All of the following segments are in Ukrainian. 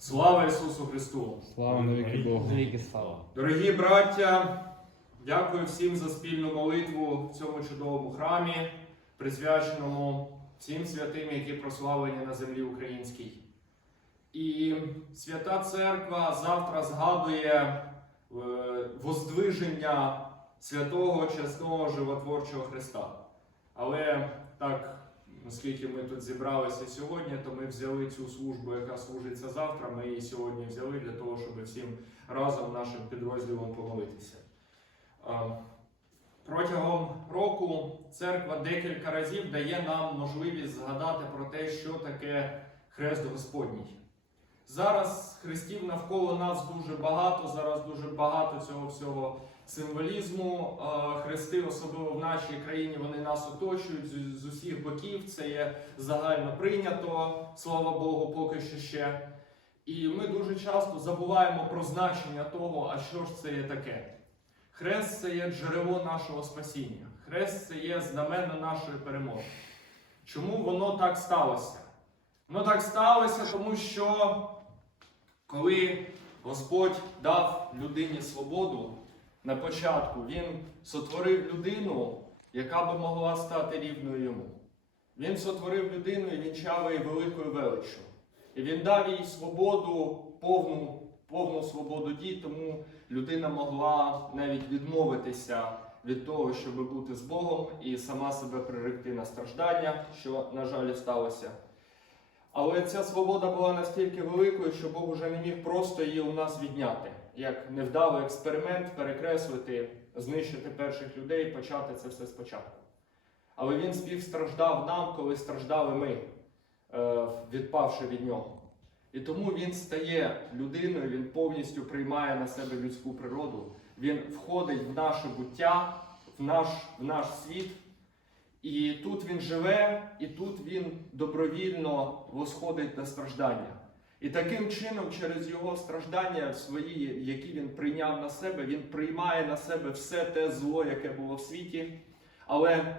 Слава Ісусу Христу! Слава навіки Богу. Навіки слава. Дорогі браття, дякую всім за спільну молитву в цьому чудовому храмі, присвяченому всім святим, які прославлені на землі українській. І Свята Церква завтра згадує е, воздвиження святого чесного животворчого Христа. Але так, оскільки ми тут зібралися сьогодні, то ми взяли цю службу, яка служиться завтра. Ми її сьогодні взяли для того, щоб всім разом нашим підрозділом помолитися. Протягом року церква декілька разів дає нам можливість згадати про те, що таке хрест Господній. Зараз хрестів навколо нас дуже багато, зараз дуже багато цього всього символізму. Хрести, особливо в нашій країні, вони нас оточують з, усіх боків. Це є загально прийнято, слава Богу, поки що ще. І ми дуже часто забуваємо про значення того, а що ж це є таке. Хрест це є джерело нашого спасіння. Хрест це є знаменно нашої перемоги. Чому воно так сталося? Воно так сталося, тому що коли Господь дав людині свободу, на початку Він сотворив людину, яка би могла стати рівною йому. Він сотворив людину і вінчав її великою величчю. І він дав їй свободу, повну, повну свободу дій, тому людина могла навіть відмовитися від того, щоб бути з Богом і сама себе приректи на страждання, що, на жаль, сталося. Але ця свобода була настільки великою, що Бог уже не міг просто її у нас відняти, як невдалий експеримент перекреслити, знищити перших людей, почати це все спочатку. Але він співстраждав нам, коли страждали ми, е, відпавши від нього. І тому він стає людиною, він повністю приймає на себе людську природу, він входить в наше буття, в наш, в наш світ. І тут він живе, і тут він добровільно восходить на страждання. І таким чином, через його страждання, свої, які він прийняв на себе, він приймає на себе все те зло, яке було в світі. Але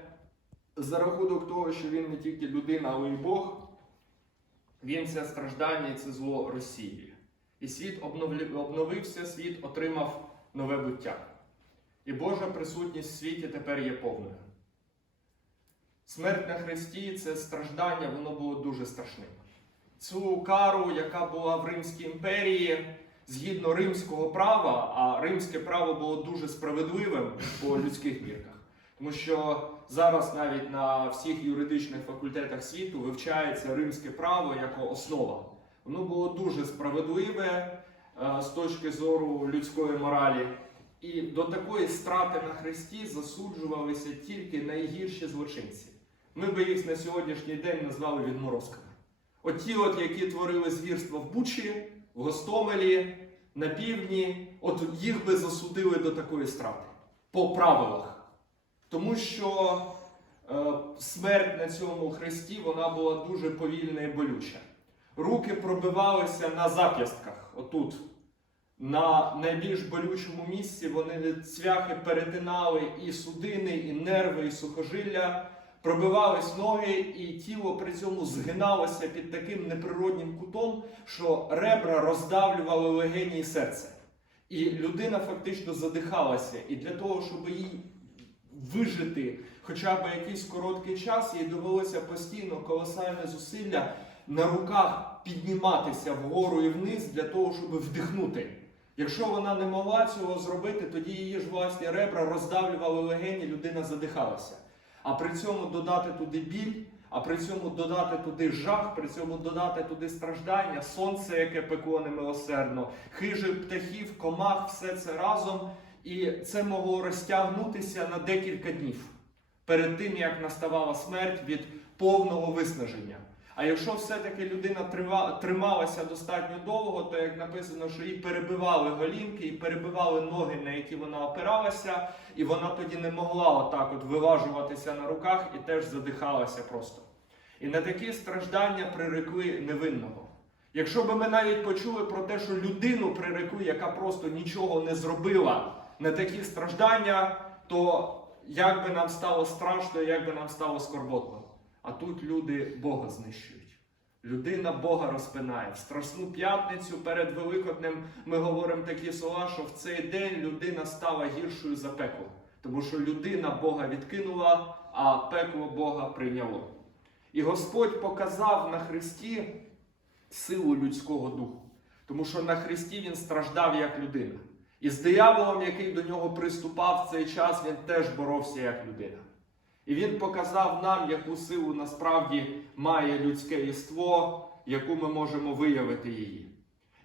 за рахунок того, що він не тільки людина, але й Бог, він це страждання і це зло розсіює. І світ обновився, світ отримав нове буття. І Божа присутність в світі тепер є повною. Смерть на Христі це страждання, воно було дуже страшним. Цю кару, яка була в Римській імперії, згідно римського права, а римське право було дуже справедливим по людських мірках. Тому що зараз навіть на всіх юридичних факультетах світу вивчається римське право як основа. Воно було дуже справедливе е, з точки зору людської моралі. І до такої страти на Христі засуджувалися тільки найгірші злочинці. Ми би їх на сьогоднішній день назвали відморозками. Оті, от, які творили звірства в Бучі, в Гостомелі, на півдні, от їх би засудили до такої страти по правилах. Тому що е, смерть на цьому хресті вона була дуже повільна і болюча. Руки пробивалися на зап'ястках, отут. На найбільш болючому місці вони цвяхи перетинали і судини, і нерви, і сухожилля, пробивались ноги, і тіло при цьому згиналося під таким неприроднім кутом, що ребра роздавлювали легені і серце. І людина фактично задихалася. І для того, щоб їй вижити хоча б якийсь короткий час, їй довелося постійно колосальне зусилля на руках підніматися вгору і вниз для того, щоб вдихнути. Якщо вона не могла цього зробити, тоді її ж власні ребра роздавлювали легені, людина задихалася. А при цьому додати туди біль, а при цьому додати туди жах, при цьому додати туди страждання, сонце, яке пекло немилосердно, хижих птахів, комах, все це разом. І це могло розтягнутися на декілька днів перед тим, як наставала смерть від повного виснаження. А якщо все-таки людина трималася достатньо довго, то як написано, що їй перебивали голінки і перебивали ноги, на які вона опиралася, і вона тоді не могла отак от виважуватися на руках і теж задихалася просто. І на такі страждання прирекли невинного. Якщо би ми навіть почули про те, що людину прирекли, яка просто нічого не зробила на такі страждання, то як би нам стало страшно, як би нам стало скорботно. А тут люди Бога знищують. Людина Бога розпинає. В Страсну п'ятницю перед Великоднем ми говоримо такі слова, що в цей день людина стала гіршою за пекло. Тому що людина Бога відкинула, а пекло Бога прийняло. І Господь показав на Христі силу людського духу. Тому що на Христі він страждав як людина. І з дияволом, який до нього приступав в цей час, він теж боровся як людина. І він показав нам, яку силу насправді має людське єство, яку ми можемо виявити її.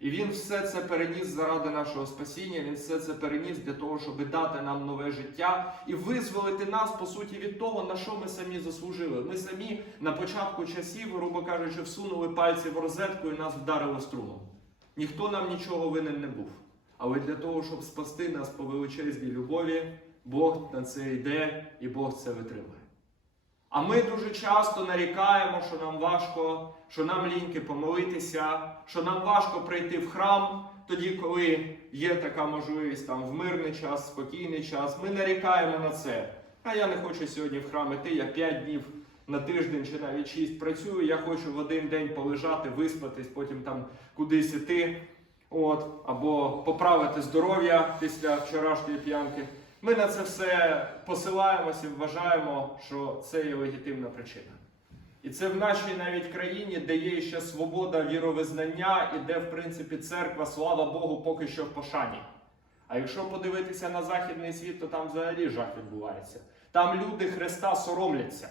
І він все це переніс заради нашого спасіння, він все це переніс для того, щоб дати нам нове життя і визволити нас, по суті, від того, на що ми самі заслужили. Ми самі на початку часів, грубо кажучи, всунули пальці в розетку і нас вдарило струмом. Ніхто нам нічого винен не був. Але для того, щоб спасти нас по величезній любові, Бог на це йде і Бог це витримує. А ми дуже часто нарікаємо, що нам важко, що нам ліньки помолитися, що нам важко прийти в храм, тоді, коли є така можливість там в мирний час, спокійний час. Ми нарікаємо на це. А я не хочу сьогодні в храм іти, я 5 днів на тиждень чи навіть 6 працюю, я хочу в один день полежати, виспатись, потім там кудись іти. От, або поправити здоров'я після вчорашньої п'янки. Ми на це все посилаємося і вважаємо, що це є легітимна причина. І це в нашій навіть країні, де є ще свобода віровизнання і де, в принципі, церква, слава Богу, поки що в пошані. А якщо подивитися на західний світ, то там взагалі жах відбувається. Там люди Христа соромляться.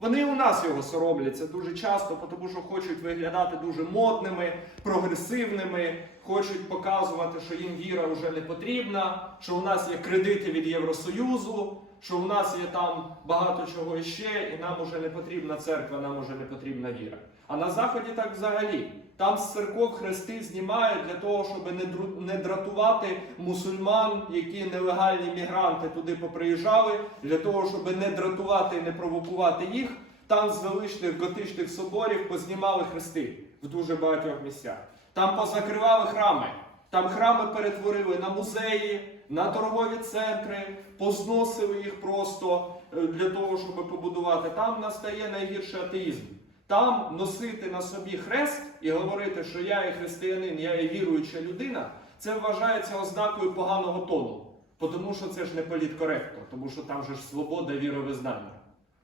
Вони у нас його соромляться дуже часто, тому що хочуть виглядати дуже модними, прогресивними, хочуть показувати, що їм віра вже не потрібна, що у нас є кредити від Євросоюзу, що у нас є там багато чого іще, і нам уже не потрібна церква, нам уже не потрібна віра. А на Заході так взагалі. Там з церков хрести знімають для того, щоб не дратувати мусульман, які нелегальні мігранти туди поприїжджали, для того, щоб не дратувати і не провокувати їх. Там з величних готичних соборів познімали хрести в дуже багатьох місцях. Там позакривали храми. Там храми перетворили на музеї, на торгові центри, позносили їх просто е, для того, щоб побудувати. Там настає найгірший атеїзм. Там носити на собі хрест і говорити, що я є християнин, я є віруюча людина, це вважається ознакою поганого тону. Тому що це ж не політкоректно, тому що там же ж свобода віровизнання.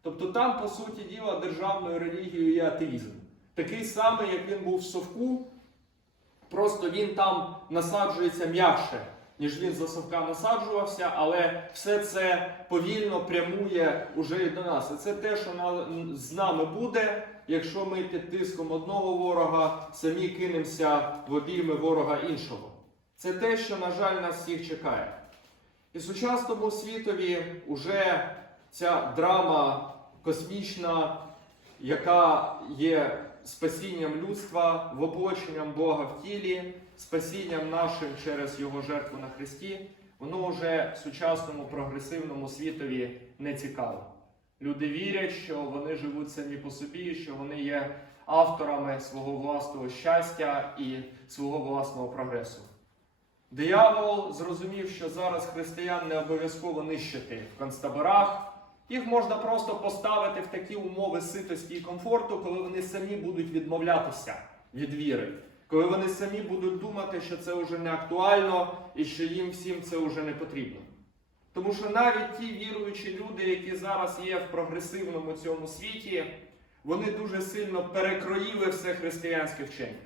Тобто там, по суті діла, державною релігією є атеїзм. Такий самий, як він був в Совку, просто він там насаджується м'якше, ніж він за Совка насаджувався, але все це повільно прямує уже і до нас. І це те, що з нами буде, якщо ми під тиском одного ворога самі кинемося в обійми ворога іншого. Це те, що, на жаль, нас всіх чекає. І сучасному світові уже ця драма космічна, яка є спасінням людства, воплоченням Бога в тілі, спасінням нашим через Його жертву на Христі, воно вже сучасному прогресивному світові не цікаво. Люди вірять, що вони живуть самі по собі, що вони є авторами свого власного щастя і свого власного прогресу. Диявол зрозумів, що зараз християн не обов'язково нищити в концтаборах. Їх можна просто поставити в такі умови ситості і комфорту, коли вони самі будуть відмовлятися від віри, коли вони самі будуть думати, що це вже не актуально і що їм всім це вже не потрібно. Тому що навіть ті віруючі люди, які зараз є в прогресивному цьому світі, вони дуже сильно перекроїли все християнське вчення.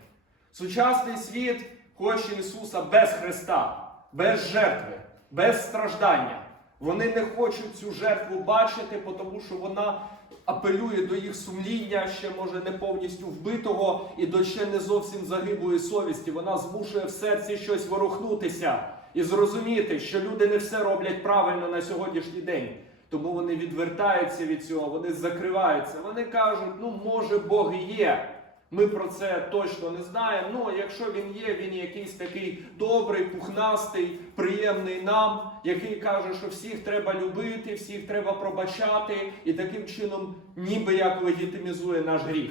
Сучасний світ хоче Ісуса без Христа, без жертви, без страждання. Вони не хочуть цю жертву бачити, тому що вона апелює до їх сумління, ще може не повністю вбитого, і до ще не зовсім загиблої совісті. Вона змушує в серці щось ворухнутися і зрозуміти, що люди не все роблять правильно на сьогоднішній день. Тому вони відвертаються від цього, вони закриваються. Вони кажуть, ну може Бог є. Ми про це точно не знаємо. Ну, якщо він є, він якийсь такий добрий, пухнастий, приємний нам, який каже, що всіх треба любити, всіх треба пробачати, і таким чином ніби як легітимізує наш гріх.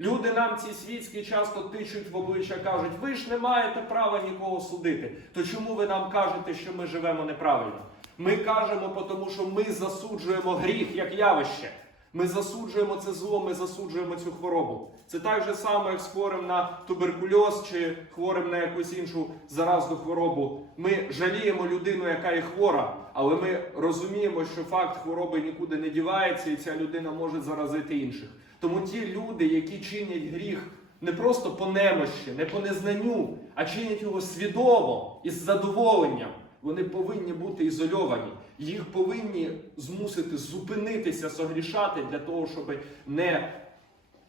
Люди нам ці світські часто тичуть в обличчя, кажуть, ви ж не маєте права нікого судити. То чому ви нам кажете, що ми живемо неправильно? Ми кажемо, тому що ми засуджуємо гріх як явище. Ми засуджуємо це зло, ми засуджуємо цю хворобу. Це так же само, як з хворим на туберкульоз чи хворим на якусь іншу заразну хворобу. Ми жаліємо людину, яка є хвора, але ми розуміємо, що факт хвороби нікуди не дівається, і ця людина може заразити інших. Тому ті люди, які чинять гріх не просто по немощі, не по незнанню, а чинять його свідомо і з задоволенням. Вони повинні бути ізольовані. Їх повинні змусити зупинитися, согрішати для того, щоб не,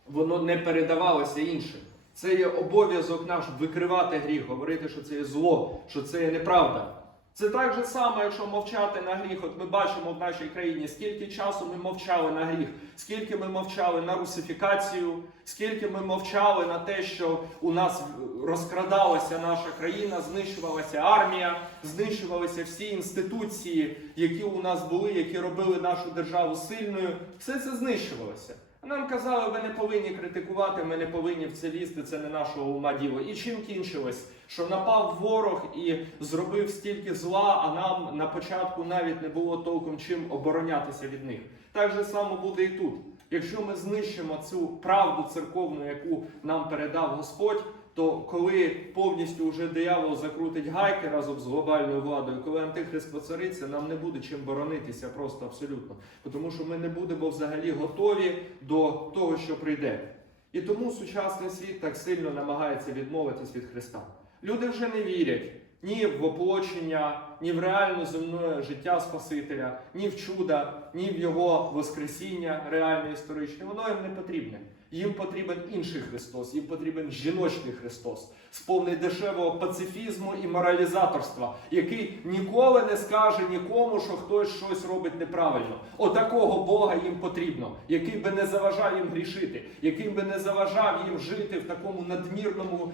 воно не передавалося іншим. Це є обов'язок наш викривати гріх, говорити, що це є зло, що це є неправда. Це так же само, якщо мовчати на гріх. От ми бачимо в нашій країні, скільки часу ми мовчали на гріх, скільки ми мовчали на русифікацію, скільки ми мовчали на те, що у нас розкрадалася наша країна, знищувалася армія, знищувалися всі інституції, які у нас були, які робили нашу державу сильною. Все це знищувалося. Нам казали, ви не повинні критикувати, ми не повинні в це лізти, це не нашого ума діло. І чим кінчилось? Що напав ворог і зробив стільки зла, а нам на початку навіть не було толком чим оборонятися від них. Так же само буде і тут. Якщо ми знищимо цю правду церковну, яку нам передав Господь, то коли повністю вже диявол закрутить гайки разом з глобальною владою, коли антихрист поцариться, нам не буде чим боронитися просто абсолютно. Тому що ми не будемо взагалі готові до того, що прийде. І тому сучасний світ так сильно намагається відмовитись від Христа. Люди вже не вірять ні в воплочення, ні в реальне земне життя Спасителя, ні в чуда, ні в Його Воскресіння реальне історичне. Воно їм не потрібне. Їм потрібен інший Христос, їм потрібен жіночний Христос, сповний дешевого пацифізму і моралізаторства, який ніколи не скаже нікому, що хтось щось робить неправильно. Отакого Бога їм потрібно, який би не заважав їм грішити, який би не заважав їм жити в такому надмірному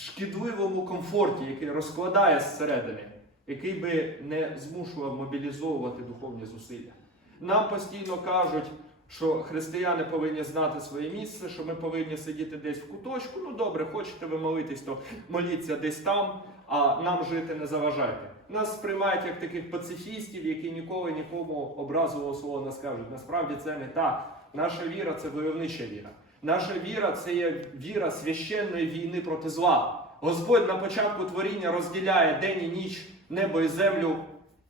шкідливому комфорті, який розкладає зсередини, який би не змушував мобілізовувати духовні зусилля. Нам постійно кажуть, що християни повинні знати своє місце, що ми повинні сидіти десь в куточку. Ну добре, хочете ви молитись, то моліться десь там, а нам жити не заважайте. Нас сприймають як таких пацифістів, які ніколи нікому образового слова не скажуть. Насправді це не так. Наша віра це войовнича віра. Наша віра це є віра священної війни проти зла. Господь на початку творіння розділяє день і ніч, небо і землю.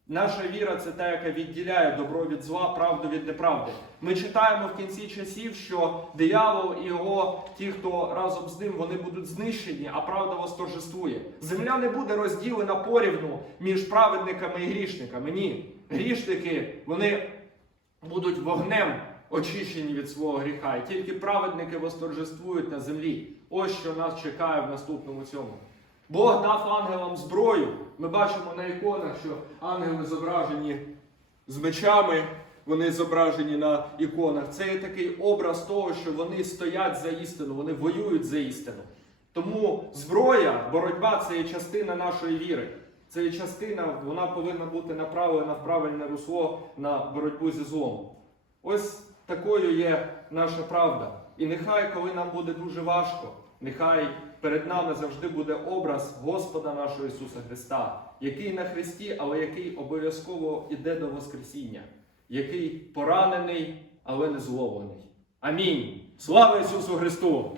Наша віра це та, яка відділяє добро від зла, правду від неправди. Ми читаємо в кінці часів, що диявол і його ті, хто разом з ним, вони будуть знищені, а правда восторжествує. Земля не буде розділена порівну між праведниками і грішниками. Ні, грішники вони будуть вогнем очищені від свого гріха, і тільки праведники восторжествують на землі. Ось що нас чекає в наступному цьому. Бог дав ангелам зброю. Ми бачимо на іконах, що ангели зображені з мечами, вони зображені на іконах. Це є такий образ того, що вони стоять за істину, вони воюють за істину. Тому зброя, боротьба це є частина нашої віри. Це є частина, вона повинна бути направлена в правильне русло на боротьбу зі злом. Ось такою є наша правда. І нехай, коли нам буде дуже важко, нехай перед нами завжди буде образ Господа нашого Ісуса Христа, який на Христі, але який обов'язково іде до Воскресіння, який поранений, але не зловлений. Амінь. Слава Ісусу Христу!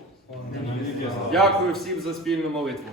Дякую всім за спільну молитву.